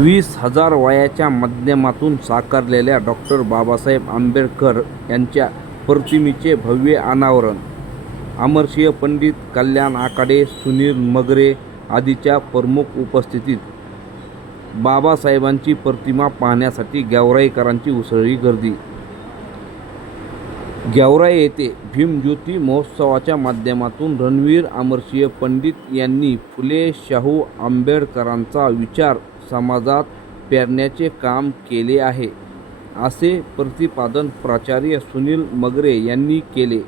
वीस हजार वयाच्या माध्यमातून साकारलेल्या डॉक्टर बाबासाहेब आंबेडकर यांच्या प्रतिमेचे भव्य अनावरण. अमरसिंह पंडित कल्याण आकाडे सुनील मगरे आदीच्या प्रमुख उपस्थितीत बाबासाहेबांची प्रतिमा पाहण्यासाठी गावराईकरांची उसळी गर्दी. गेवराई येथे भीमज्योती महोत्सवाच्या माध्यमातून रणवीर अमरसिंह पंडित यांनी फुले शाहू आंबेडकरांचा विचार समाजात पेरण्याचे काम केले आहे. असे प्रतिपादन प्राचार्य सुनील मगरे यांनी केले.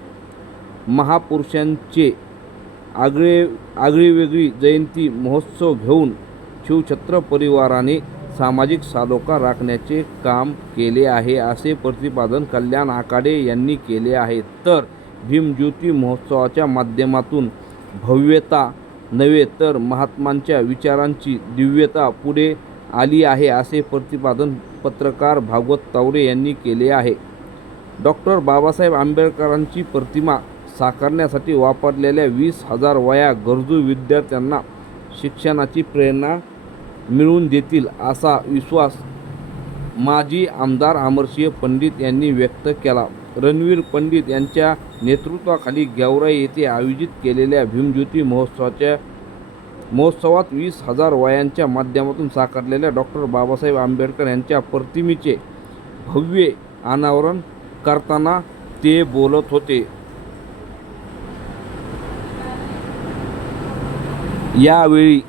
महापुरुषांचे आगळे आगळीवेगळी जयंती महोत्सव घेऊन शिवछत्र परिवाराने सामाजिक सालोखा राखण्याचे काम केले आहे असे प्रतिपादन कल्याण आकाडे यांनी केले आहे. तर भीमज्योती महोत्सवाच्या माध्यमातून भव्यता नव्हे तर महात्मांच्या विचारांची दिव्यता पुढे आली आहे असे प्रतिपादन पत्रकार भागवत तावरे यांनी केले आहे. डॉक्टर बाबासाहेब आंबेडकरांची प्रतिमा साकारण्यासाठी वापरलेल्या वीस हजार वया गरजू विद्यार्थ्यांना शिक्षणाची प्रेरणा मिळवून देतील असा विश्वास माजी आमदार अमरसिंह पंडित यांनी व्यक्त केला. रणवीर पंडित यांच्या नेतृत्वाखाली गेवराई येथे आयोजित केलेल्या भीमज्योती महोत्सवाच्या महोत्सवात वीस हजार वयांच्या माध्यमातून साकारलेल्या डॉक्टर बाबासाहेब आंबेडकर यांच्या प्रतिमेचे भव्य अनावरण करताना ते बोलत होते. यावेळी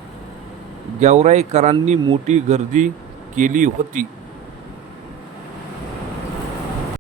गेवराईकरांनी मोठी गर्दी केली होती.